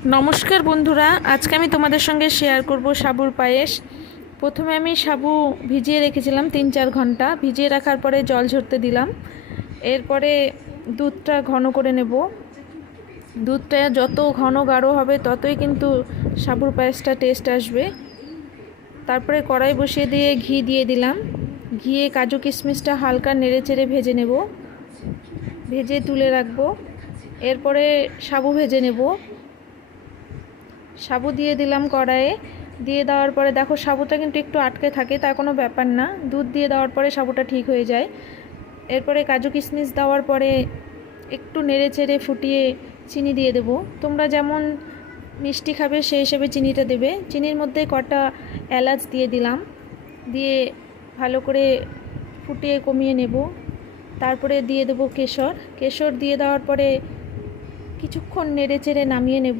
নমস্কার বন্ধুরা, আজকে আমি তোমাদের সঙ্গে শেয়ার করব সাবুর পায়েস। প্রথমে আমি সাবু ভিজিয়ে রেখেছিলাম 3-4 ঘন্টা। ভিজিয়ে রাখার পরে জল ঝরতে দিলাম। এরপরে দুধটা ঘন করে নেব। দুধটা যত ঘন গাঢ় হবে ততই কিন্তু সাবুর পায়েসটা টেস্ট আসবে। তারপরে কড়াই বসিয়ে দিয়ে ঘি দিয়ে দিলাম। ঘিয়ে কাজু কিশমিশটা হালকা নেড়েচেড়ে ভেজে নেব, ভেজে তুলে রাখবো। এরপরে সাবু ভেজে নেব। সাবু দিয়ে দিলাম কড়াইয়ে। দিয়ে দেওয়ার পরে দেখো সাবুটা কিন্তু একটু আটকে থাকে, তা কোনো ব্যাপার না, দুধ দিয়ে দেওয়ার পরে সাবুটা ঠিক হয়ে যায়। এরপরে কাজু কিশমিশ দেওয়ার পরে একটু নেড়ে চেড়ে ফুটিয়ে চিনি দিয়ে দেবো। তোমরা যেমন মিষ্টি খাবে সেই হিসেবে চিনিটা দেবে। চিনির মধ্যে কটা এলাচ দিয়ে দিলাম, দিয়ে ভালো করে ফুটিয়ে কমিয়ে নেব। তারপরে দিয়ে দেবো কেশর। কেশর দিয়ে দেওয়ার পরে কিছুক্ষণ নেড়ে চেড়ে নামিয়ে নেব।